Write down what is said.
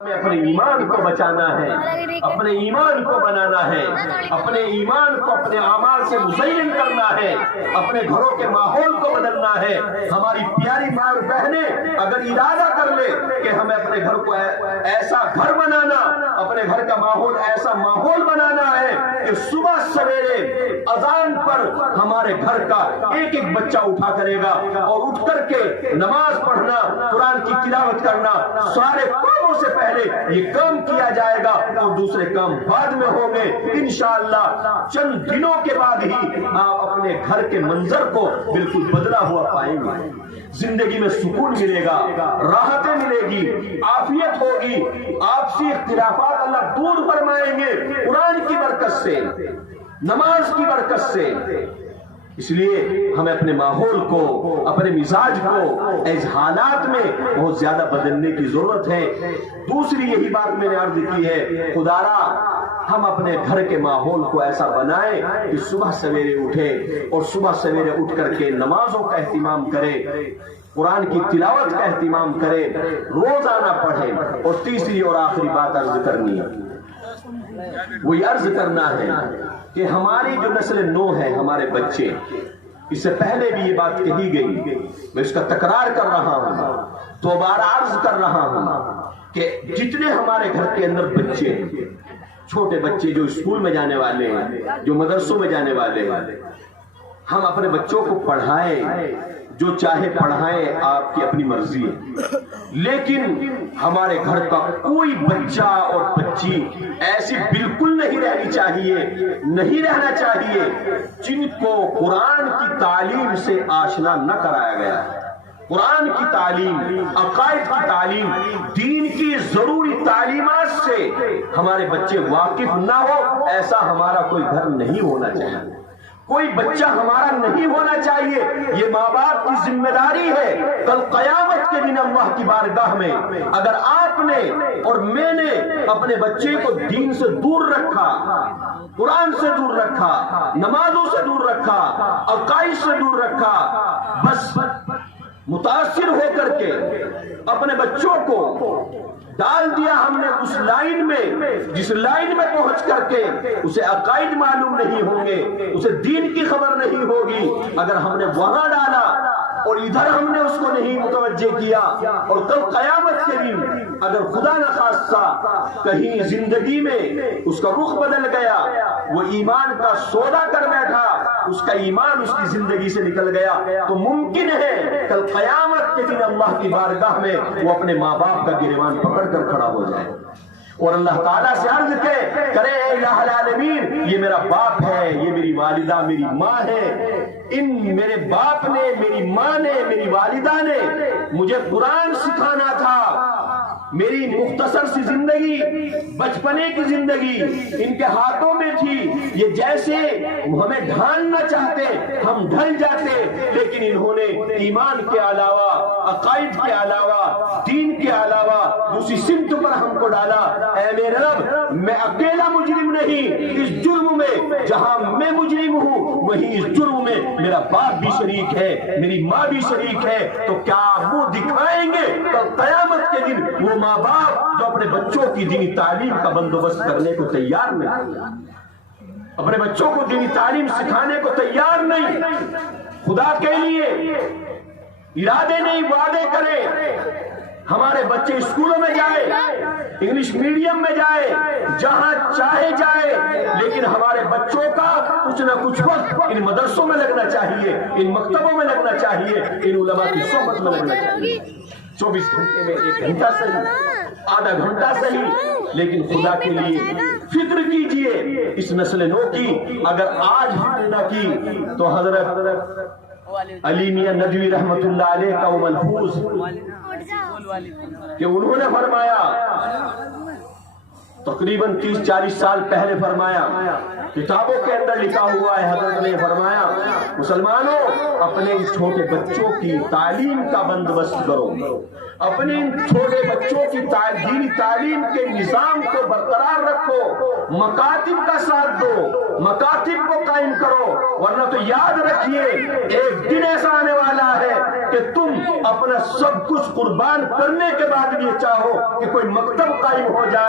ہمیں اپنے ایمان کو بچانا ہے، اپنے ایمان کو بنانا ہے، اپنے ایمان کو اپنے اعمال سے مزین کرنا ہے، اپنے گھروں کے ماحول کو بدلنا ہے۔ ہماری پیاری ماں اور بہنیں اگر ارادہ کر لے کہ ہمیں اپنے گھر کو ایسا گھر بنانا، اپنے گھر کا ماحول ایسا ماحول بنانا ہے کہ صبح سویرے اذان پر ہمارے گھر کا ایک ایک بچہ اٹھا کرے گا اور اٹھ کر کے نماز پڑھنا، قرآن کی تلاوت کرنا، سارے کاموں سے پہلے یہ کام کیا جائے گا اور دوسرے کام بعد میں ہوں گے۔ انشاءاللہ چند دنوں کے بعد ہی آپ اپنے گھر کے منظر کو بالکل بدلا ہوا پائیں گے۔ زندگی میں سکون ملے گا، راحتیں ملے گی، عافیت ہوگی، آپسی اختلافات اللہ دور فرمائیں گے قرآن کی برکت سے، نماز کی برکت سے۔ اس لیے ہمیں اپنے ماحول کو، اپنے مزاج کو اس حالات میں بہت زیادہ بدلنے کی ضرورت ہے۔ دوسری یہی بات میں نے عرض کی ہے، خدارا ہم اپنے گھر کے ماحول کو ایسا بنائیں کہ صبح سویرے اٹھے اور صبح سویرے اٹھ کر کے نمازوں کا اہتمام کرے، قرآن کی تلاوت کا اہتمام کرے، روزانہ پڑھے۔ اور تیسری اور آخری بات عرض کرنی ہے، وہی عرض کرنا ہے کہ ہماری جو نسل نو ہے، ہمارے بچے، اس سے پہلے بھی یہ بات کہی گئی، میں اس کا تکرار کر رہا ہوں، دوبارہ عرض کر رہا ہوں کہ جتنے ہمارے گھر کے اندر بچے، چھوٹے بچے جو اسکول میں جانے والے ہیں، جو مدرسوں میں جانے والے ہیں، ہم اپنے بچوں کو پڑھائیں، جو چاہے پڑھائیں، آپ کی اپنی مرضی ہے، لیکن ہمارے گھر کا کوئی بچہ اور بچی ایسی بالکل نہیں رہنی چاہیے، نہیں رہنا چاہیے جن کو قرآن کی تعلیم سے آشنا نہ کرایا گیا ہے۔ قرآن کی تعلیم، عقائد کی تعلیم، دین کی ضروری تعلیمات سے ہمارے بچے واقف نہ ہو، ایسا ہمارا کوئی گھر نہیں ہونا چاہیے، کوئی بچہ ہمارا نہیں ہونا چاہیے۔ یہ ماں باپ کی ذمہ داری ہے۔ کل قیامت کے دن اللہ کی بارگاہ میں اگر آپ نے اور میں نے اپنے بچے کو دین سے دور رکھا، قرآن سے دور رکھا، نمازوں سے دور رکھا، عقائد سے دور رکھا، بس متاثر ہو کر کے اپنے بچوں کو ڈال دیا ہم نے اس لائن میں جس لائن میں پہنچ کر کے اسے عقائد معلوم نہیں ہوں گے، اسے دین کی خبر نہیں ہوگی، اگر ہم نے وہاں ڈالا اور ادھر ہم نے اس کو نہیں متوجہ کیا، اور کل قیامت کے دن اگر خدا نخواستہ کہیں زندگی میں اس کا رخ بدل گیا، وہ ایمان کا سودا کر بیٹھا، اس کا ایمان اس کی زندگی سے نکل گیا، تو ممکن ہے کل قیامت کے دن اللہ کی بارگاہ میں وہ اپنے ماں باپ کا گریبان پکڑ کر کھڑا ہو جائے اور اللہ تعالیٰ سے عرض کرے، اے الہ العالمین، یہ میرا باپ ہے، یہ میری والدہ، میری ماں ہے، ان میرے باپ نے، میری ماں نے، میری والدہ نے مجھے قرآن سکھانا تھا، میری مختصر سی زندگی، بچپنے کی زندگی ان کے ہاتھوں میں تھی، یہ جیسے ہمیں ڈھالنا چاہتے ہم ڈھل جاتے، لیکن انہوں نے ایمان کے علاوہ، عقائد کے علاوہ، دین کے علاوہ دوسری سمت پر ہم کو ڈالا۔ اے میرے رب، میں اکیلا مجرم نہیں، اس جرم میں جہاں میں مجرم ہوں وہیں اس جرم میں میرا باپ بھی شریک ہے، میری ماں بھی شریک ہے، تو کیا وہ دکھائیں گے تو قیامت کے دن وہ ماں باپ جو اپنے بچوں کی دینی تعلیم کا بندوبست کرنے کو تیار نہیں، اپنے بچوں کو دینی تعلیم سکھانے کو تیار نہیں، خدا کے لیے ارادے نہیں، وعدے کریں ہمارے بچے اسکولوں میں جائے، انگلش میڈیم میں جائے، جہاں چاہے جائے، لیکن ہمارے بچوں کا کچھ نہ کچھ وقت ان مدرسوں میں لگنا چاہیے، ان مکتبوں میں لگنا چاہیے، ان علماء کی صحبت میں لگنا چاہیے۔ 24 گھنٹے میں 1 گھنٹہ صحیح، آدھا گھنٹہ صحیح، لیکن خدا کے لیے فکر کیجئے اس نسل نو کی۔ اگر آج فکر نہ کی تو حضرت علی میاں ندوی رحمت اللہ علیہ کا وہ ملفوظ کہ انہوں نے فرمایا تقریباً 30-40 سال پہلے فرمایا، کتابوں کے اندر لکھا ہوا ہے، حضرت نے فرمایا مسلمانوں اپنے ان چھوٹے بچوں کی تعلیم کا بندوبست کرو، اپنے ان چھوٹے بچوں کی دینی تعلیم کے نظام کو برقرار رکھو، مکاتب کا ساتھ دو، مکاتب کو قائم کرو، ورنہ تو یاد رکھیے ایک دن ایسا آنے والا ہے کہ تم اپنا سب کچھ قربان کرنے کے بعد بھی چاہو کہ کوئی مکتب قائم ہو جائے۔